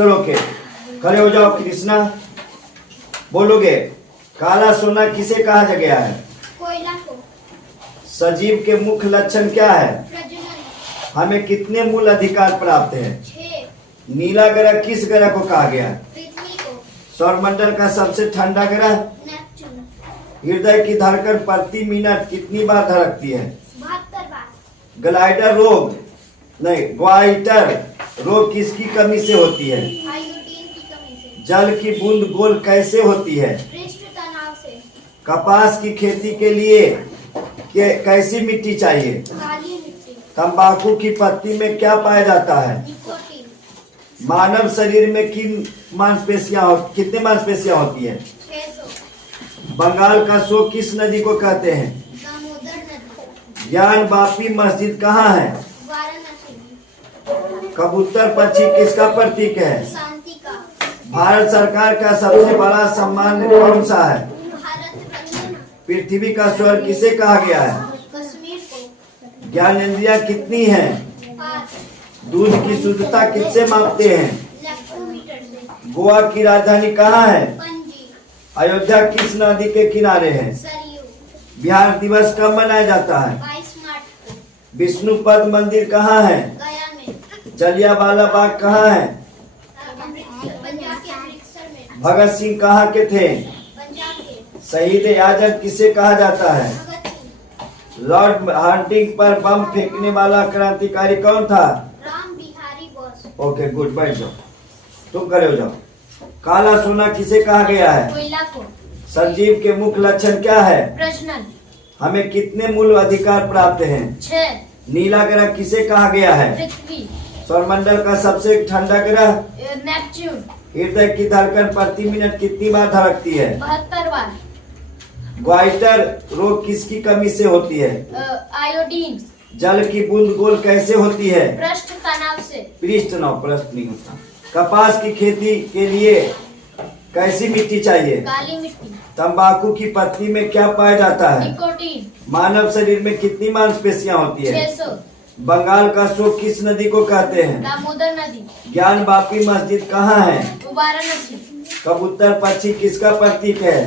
चलो ओके, खड़े हो जाओ कृष्णा। बोलोगे काला सोना किसे कहा गया है? कोयला को। सजीव के मुख्य लक्षण क्या है? प्रजनन। हमें कितने मूल अधिकार प्राप्त है? 6। नीला ग्रह किस ग्रह को कहा गया? पृथ्वी को। सौरमंडल का सबसे ठंडा ग्रह? नेपच्यून। हृदय की धड़कन प्रति मिनट कितनी बार धड़कती है? 72 बार। ग्लाइडर रोग नहीं ग्वाइटर रोग किसकी कमी से होती है? आयोडीन की कमी से। जल की बूंद गोल कैसे होती है? पृष्ठ तनाव से। कपास की खेती के लिए कैसी मिट्टी चाहिए? काली मिट्टी। तंबाकू की पत्ती में क्या पाया जाता है? निकोटीन। मानव शरीर में कितनी मांसपेशियां होती है? 600। बंगाल का शो किस नदी को कहते हैं? दामोदर नदी। ज्ञान बापी मस्जिद कहाँ है? वाराणसी। कबूतर पक्षी किसका प्रतीक है? शांति का। भारत सरकार का सबसे बड़ा सम्मान कौन सा है? भारत रत्न। पृथ्वी का स्वर्ग किसे कहा गया है? कश्मीर को। ज्ञानेंद्रियां कितनी हैं? 5। दूध की शुद्धता किससे मापते हैं? लैक्टोमीटर से। गोवा की राजधानी कहाँ है? पणजी। अयोध्या किस नदी के किनारे है? सरयू। बिहार दिवस कब मनाया जाता है? 22 मार्च को। विष्णुपद मंदिर कहाँ है? गया में। जलियांवाला बाग कहाँ है? पंजाब के अमृतसर में। भगत सिंह कहाँ के थे? पंजाब के। शहीद आजम किसे कहा जाता है? भगत सिंह। लॉर्ड हार्डिंग पर बम फेंकने वाला क्रांतिकारी कौन था? राम बिहारी बोस। ओके गुड, बैठ जाओ, तुम खड़े हो जाओ। काला सोना किसे कहा गया है? कोयला को। संजीव के मुख्य लक्षण क्या है? प्रजनन। हमें कितने मूल अधिकार प्राप्त हैं? 6। नीला ग्रह किसे कहा गया है? पृथ्वी। सौरमंडल का सबसे ठंडा ग्रह? नेपच्यून। हृदय की धड़कन प्रति मिनट कितनी बार धड़कती है? 72 बार। ग्वाइटर रोग किसकी कमी से होती है? आयोडीन। जल की बूंद गोल कैसे होती है? पृष्ठ तनाव से। पृष्ठ नहीं होता। कपास की खेती के लिए कैसी मिट्टी चाहिए? काली मिट्टी। तंबाकू की पत्ती में क्या पाया जाता है? निकोटीन। मानव शरीर में कितनी मांसपेशियां होती है? 600। बंगाल का शो किस नदी को कहते हैं? दामोदर नदी। ज्ञान बापी मस्जिद कहाँ है? वाराणसी। कबूतर पक्षी किसका प्रतीक है?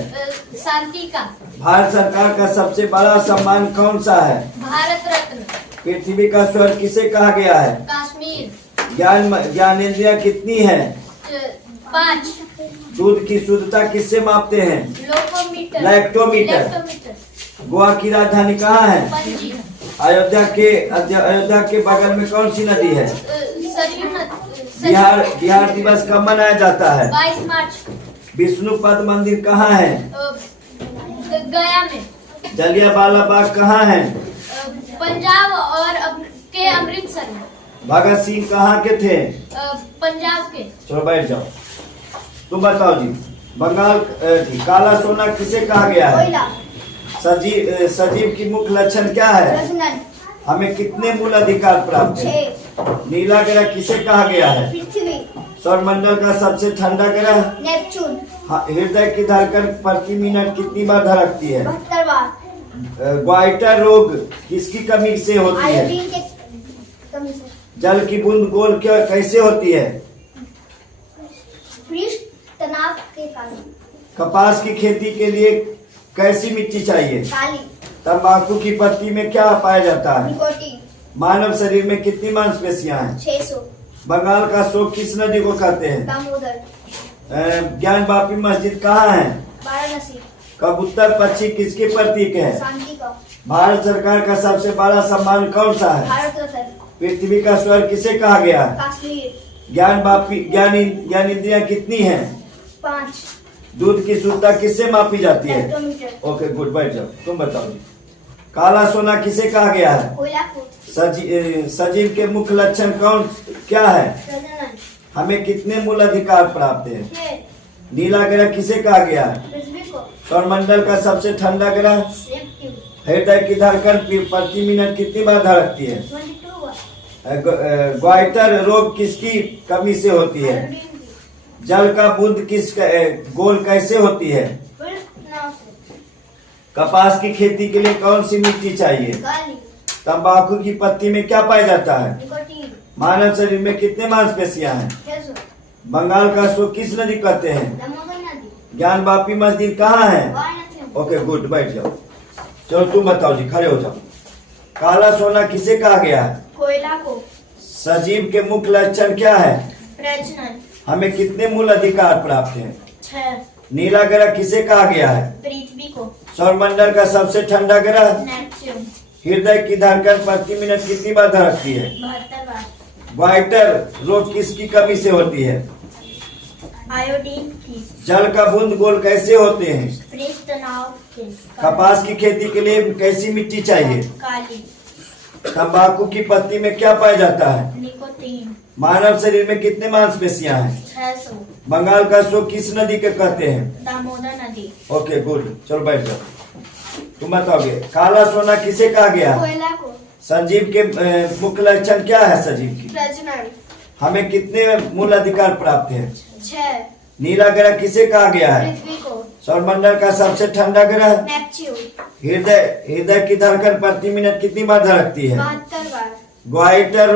शांति का। भारत सरकार का सबसे बड़ा सम्मान कौन सा है? भारत रत्न। पृथ्वी का स्वर्ग किसे कहा गया है? कश्मीर। ज्ञानेंद्रियां कितनी हैं? 5। दूध की शुद्धता किससे मापते हैं? लैक्टोमीटर। लैक्टोमीटर। गोवा की राजधानी कहाँ है? पणजी। अयोध्या के बगल में कौन सी नदी है? सरयू नदी। बिहार दिवस कब मनाया जाता है? 22 मार्च को। विष्णुपद मंदिर कहाँ है? गया में। जलियांवाला बाग कहाँ है? पंजाब और के अमृतसर में। भगत सिंह कहाँ के थे? पंजाब के। चलो बैठ जाओ, तुम बताओ जी। बंगाल काला सोना किसे कहा गया है? कोयला। सजीव की मुख्य लक्षण क्या है? प्रजनन। हमें कितने मूल अधिकार प्राप्त है? 6। नीला ग्रह किसे कहा गया है? पृथ्वी। सौरमंडल का सबसे ठंडा ग्रह? नेपच्यून। हृदय की धड़कन प्रति मिनट कितनी बार धड़कती है? 72 बार। ग्वाइटर रोग किसकी कमी से होती है? आयोडीन के कमी से। जल की बूंद गोल कैसे होती है? पृष्ठ तनाव के कारण। कपास की खेती के लिए कैसी मिट्टी चाहिए? काली। तंबाकू की पत्ती में क्या पाया जाता है? निकोटीन। मानव शरीर में कितनी मांसपेशियां हैं? 600। बंगाल का शो किस नदी को कहते हैं? दामोदर। ज्ञान बापी मस्जिद कहाँ है? वाराणसी। कबूतर पक्षी किसके प्रतीक है? शांति का। भारत सरकार का सबसे बड़ा सम्मान कौन सा है? भारत रत्न। पृथ्वी का स्वर्ग किसे कहा गया? कश्मीर। ज्ञानेंद्रियां कितनी हैं? 5। दूध की शुद्धता किससे मापी जाती है? लैक्टोमीटर। ओके गुड, बैठ जाओ, तुम बताओ। काला सोना किसे कहा गया है? कोयला को। सजीव के मुख्य लक्षण क्या है? प्रजनन। हमें कितने मूल अधिकार प्राप्त है? 6। नीला ग्रह किसे कहा गया है? पृथ्वी को। सौरमंडल का सबसे ठंडा ग्रह? नेपच्यून। हृदय की धड़कन प्रति मिनट कितनी बार धड़कती है? 22 बार। ग्वाइटर रोग किसकी कमी से होती है? आयोडीन की। जल का बूंद गोल कैसे होती है? पृष्ठ तनाव से। कपास की खेती के लिए कौन सी मिट्टी चाहिए? काली। तंबाकू की पत्ती में क्या पाया जाता है? निकोटीन। मानव शरीर में कितने मांसपेशियां हैं? 600। बंगाल का अशोक किस नदी कहते हैं? दामोदर नदी। ज्ञान वापी मस्जिद कहाँ है? वाराणसी में। ओके गुड, बैठ जाओ। चलो तुम बताओ जी, खड़े हो जाओ। काला सोना किसे कहा गया है? कोयला को। सजीव के मुख्य लक्षण क्या है? प्रजनन। हमें कितने मूल अधिकार प्राप्त हैं? 6। नीला ग्रह किसे कहा गया है? पृथ्वी को। सौरमंडल का सबसे ठंडा ग्रह? नेपच्यून। हृदय की धड़कन प्रति मिनट कितनी बार धड़कती है? 72 बार। ग्वाइटर रोग किसकी कमी से होती है? आयोडीन की। जल का बूंद गोल कैसे होते हैं? पृष्ठ तनाव के। कपास की खेती के लिए कैसी मिट्टी चाहिए? काली। तंबाकू की पत्ती में क्या पाया जाता है? निकोटीन। मानव शरीर में कितने मांसपेशियां हैं? 600। बंगाल का अशोक किस नदी के कहते हैं? दामोदर नदी। ओके गुड, चलो बैठ जाओ। तुम बताओगे काला सोना किसे कहा गया? कोयला को। संजीव के मुख्य लक्षण क्या है? सजीव की प्रजनन। हमें कितने मूल अधिकार प्राप्त हैं? 6। नीला ग्रह किसे कहा गया है? पृथ्वी को। सौरमंडल का सबसे ठंडा ग्रह? नेपच्यून। हृदय की धड़कन प्रति मिनट कितनी बार धड़कती है? 72 बार। ग्वाइटर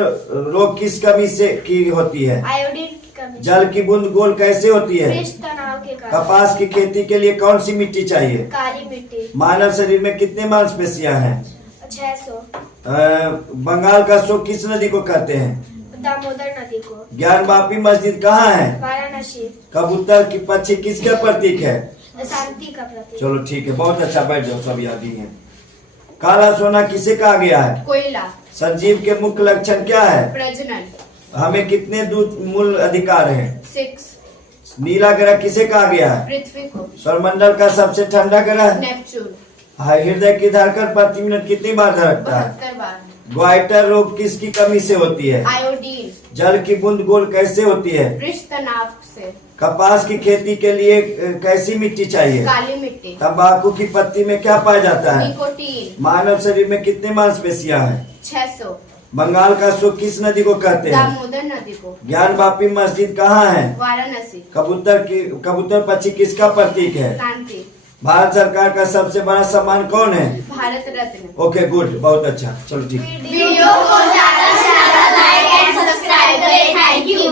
रोग किस कमी से की होती है? आयोडीन की कमी। जल की बूंद गोल कैसे होती है? पृष्ठ तनाव के कारण। कपास की खेती के लिए कौन सी मिट्टी चाहिए? काली मिट्टी। मानव शरीर में कितने मांसपेशियां हैं? 600। बंगाल का अशोक किस नदी को कहते हैं? दामोदर नदी को। ज्ञान वापी मस्जिद कहाँ है? वाराणसी। कबूतर की पक्षी किसका प्रतीक है? शांति का प्रतीक। चलो ठीक है, बहुत अच्छा, बैठ जाओ, सब याद ही है। काला सोना किसे कहा गया है? कोयला। संजीव के मुख्य लक्षण क्या है? प्रजनन। हमें कितने दूध मूल अधिकार हैं? 6। नीला ग्रह किसे कहा गया है? पृथ्वी को। सौरमंडल का सबसे ठंडा ग्रह? नेपच्यून। हृदय की धड़कन प्रति मिनट कितनी बार धड़कता है? 72 बार। ग्वाइटर रोग किसकी कमी से होती है? आयोडीन। जल की बूंद गोल कैसे होती है? पृष्ठ तनाव से। कपास की खेती के लिए कैसी मिट्टी चाहिए? काली मिट्टी। तंबाकू की पत्ती में क्या पाया जाता है? निकोटीन। मानव शरीर में कितने मांसपेशियां हैं? 600। बंगाल का अशोक किस नदी को कहते हैं? दामोदर नदी को। ज्ञान वापी मस्जिद कहाँ है? वाराणसी। कबूतर पक्षी किसका प्रतीक है? शांति। भारत सरकार का सबसे बड़ा सम्मान कौन है? भारत रत्न। ओके गुड, बहुत अच्छा, चलो ठीक। वीडियो को ज्यादा से ज्यादा लाइक एंड सब्सक्राइब करें। Thank you.